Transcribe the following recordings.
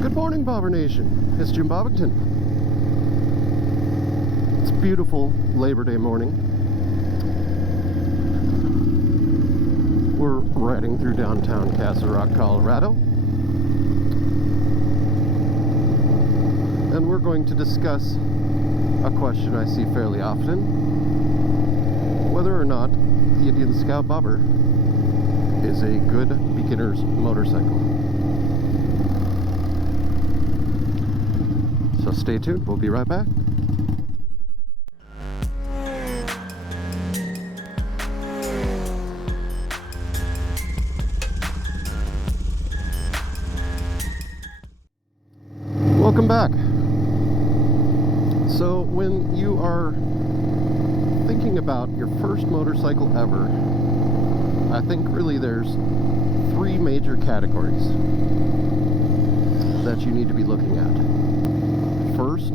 Good morning, Bobber Nation. It's Jimbobbington. It's a beautiful Labor Day morning. We're riding through downtown Castle Rock, Colorado. And we're going to discuss a question I see fairly often: whether or not the Indian Scout Bobber is a good beginner's motorcycle. So stay tuned, we'll be right back. Welcome back. So when you are thinking about your first motorcycle ever, I think really there's three major categories that you need to be looking at. First,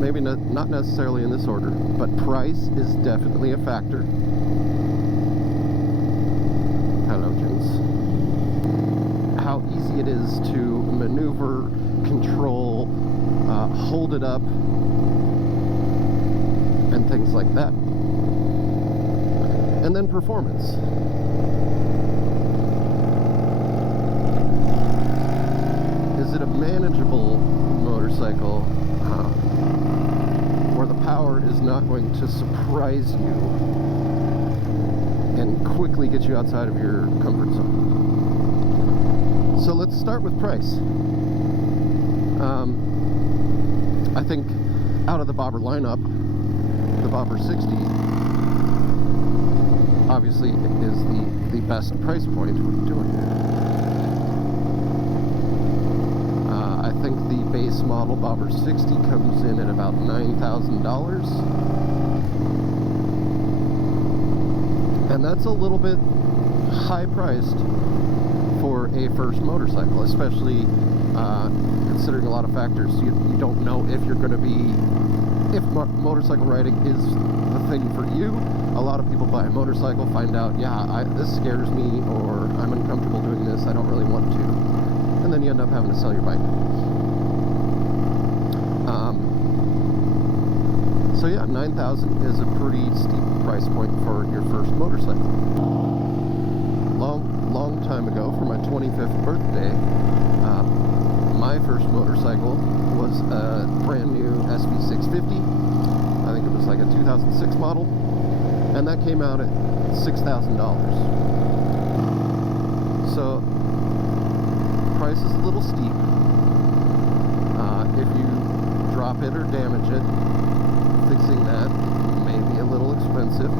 maybe not necessarily in this order, but price is definitely a factor. Halogens. How easy it is to maneuver, control, hold it up, and things like that. And then performance. Is it a manageable motorcycle where the power is not going to surprise you and quickly get you outside of your comfort zone? So let's start with price. I think out of the Bobber lineup, the Bobber 60 obviously is the best price point. What are you doing? I think the base model Bobber 60 comes in at about $9,000. And that's a little bit high priced for a first motorcycle, especially considering a lot of factors. You don't know if you're going to be, if motorcycle riding is the thing for you. A lot of people buy a motorcycle, find out, yeah, this scares me, or I'm uncomfortable doing this, I don't really want to, and then you end up having to sell your bike. So yeah, $9,000 is a pretty steep price point for your first motorcycle. Long time ago, for my 25th birthday, my first motorcycle was a brand new SV650. I think it was like a 2006 model, and that came out at $6,000. So price is a little steep. If you drop it or damage it, fixing that may be a little expensive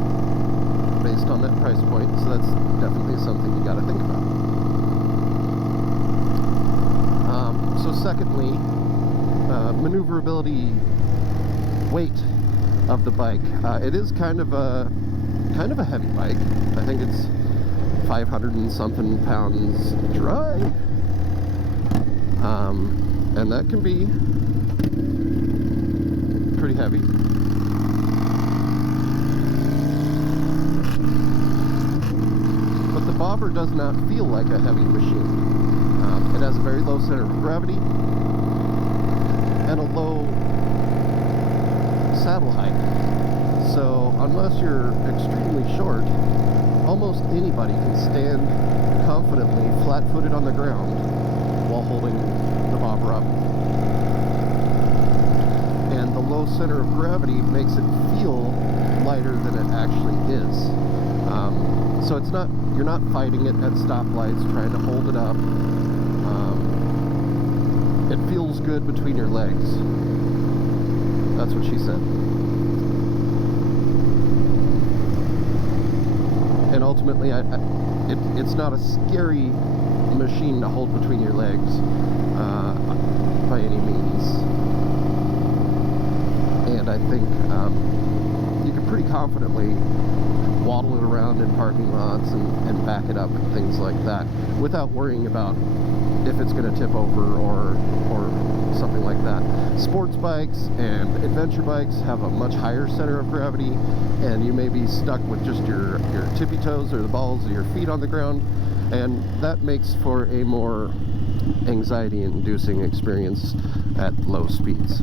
based on that price point, so that's definitely something you got to think about. So secondly, maneuverability, weight of the bike. It is kind of a heavy bike. I think it's 500 and something pounds dry, and that can be pretty heavy. But the Bobber does not feel like a heavy machine. It has a very low center of gravity and a low saddle height. So unless you're extremely short, almost anybody can stand confidently flat-footed on the ground while holding the Bobber up. And the low center of gravity makes it feel lighter than it actually is. So it's not, you're not fighting it at stoplights trying to hold it up. It feels good between your legs. That's what she said. And ultimately, it's not a scary machine to hold between your legs by any means. And I think you can pretty confidently waddle it around in parking lots and back it up and things like that without worrying about if it's going to tip over or something like that. Sports bikes and adventure bikes have a much higher center of gravity, and you may be stuck with just your tippy toes or the balls of your feet on the ground, and that makes for a more anxiety-inducing experience at low speeds.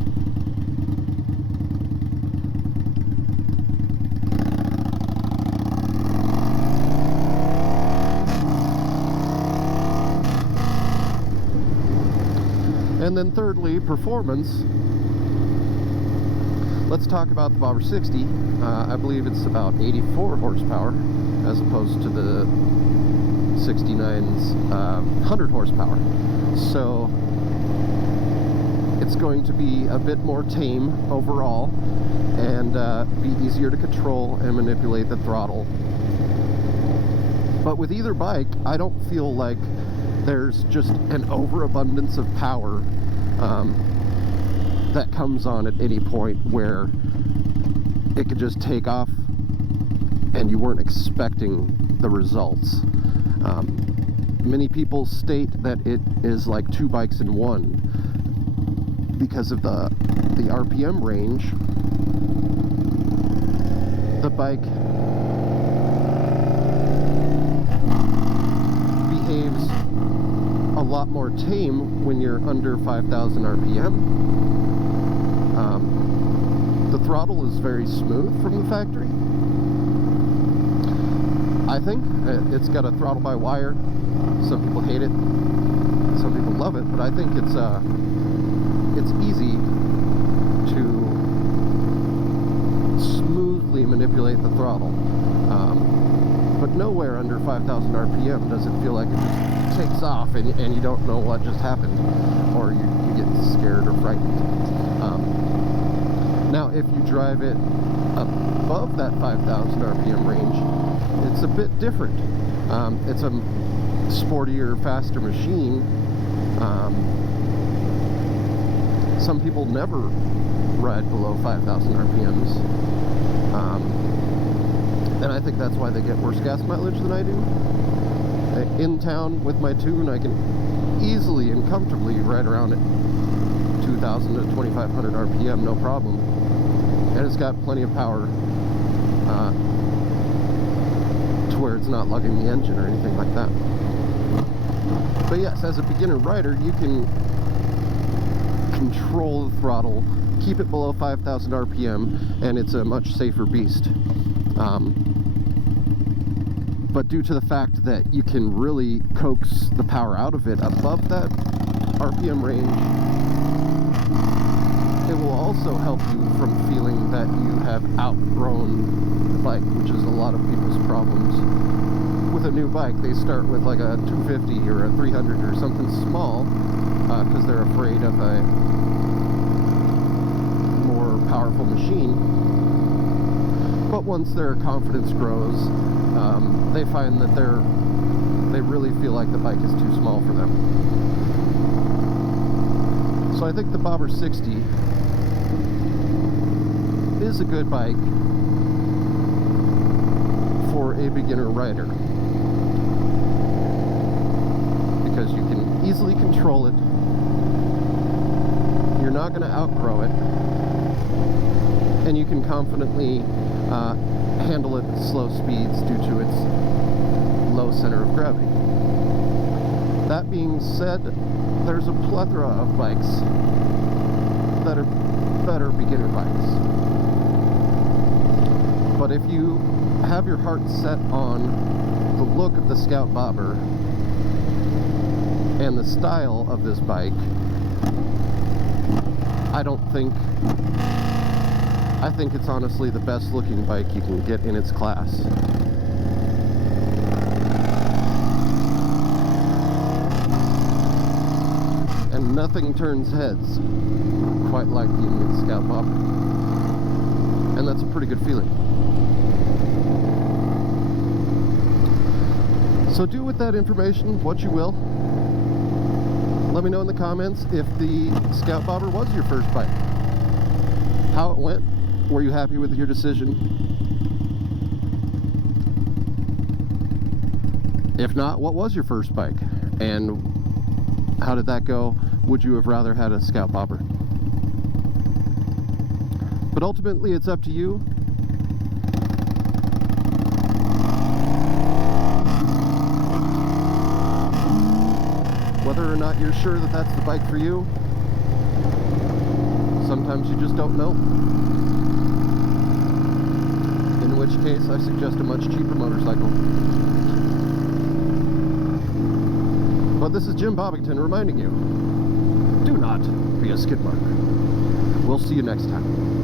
And then thirdly, performance. Let's talk about the Bobber 60. I believe it's about 84 horsepower as opposed to the 69's 100 horsepower. So it's going to be a bit more tame overall and be easier to control and manipulate the throttle. But with either bike, I don't feel like there's just an overabundance of power that comes on at any point where it could just take off and you weren't expecting the results. Many people state that it is like two bikes in one because of the RPM range. The bike behaves a lot more tame when you're under 5,000 RPM. The throttle is very smooth from the factory. I think it's got a throttle by wire. Some people hate it, some people love it, but I think it's easy to smoothly manipulate the throttle. But nowhere under 5,000 RPM does it feel like it just takes off and you don't know what just happened, or you get scared or frightened. Now, if you drive it above that 5,000 RPM range, it's a bit different. It's a sportier, faster machine. Some people never ride below 5,000 RPMs. And I think that's why they get worse gas mileage than I do. In town with my tune, I can easily and comfortably ride around at 2,000 to 2,500 RPM, no problem. And it's got plenty of power to where it's not lugging the engine or anything like that. But yes, as a beginner rider, you can control the throttle, keep it below 5,000 RPM, and it's a much safer beast. But due to the fact that you can really coax the power out of it above that RPM range, it will also help you from feeling that you have outgrown the bike, which is a lot of people's problems. With a new bike, they start with like a 250 or a 300 or something small because they're afraid of a more powerful machine. But once their confidence grows, they find that they really feel like the bike is too small for them. So I think the Bobber 60 is a good bike for a beginner rider because you can easily control it. You're not going to outgrow it, and you can confidently handle it at slow speeds due to its low center of gravity. That being said, there's a plethora of bikes that are better beginner bikes. But if you have your heart set on the look of the Scout Bobber and the style of this bike, I think it's honestly the best looking bike you can get in its class. And nothing turns heads quite like the Indian Scout Bobber. And that's a pretty good feeling. So do with that information what you will. Let me know in the comments if the Scout Bobber was your first bike. How it went. Were you happy with your decision? If not, what was your first bike? And how did that go? Would you have rather had a Scout Bobber? But ultimately, it's up to you. whether or not you're sure that that's the bike for you. Sometimes you just don't know. In which case, I suggest a much cheaper motorcycle. But this is Jimbobbington reminding you, do not be a skid mark. We'll see you next time.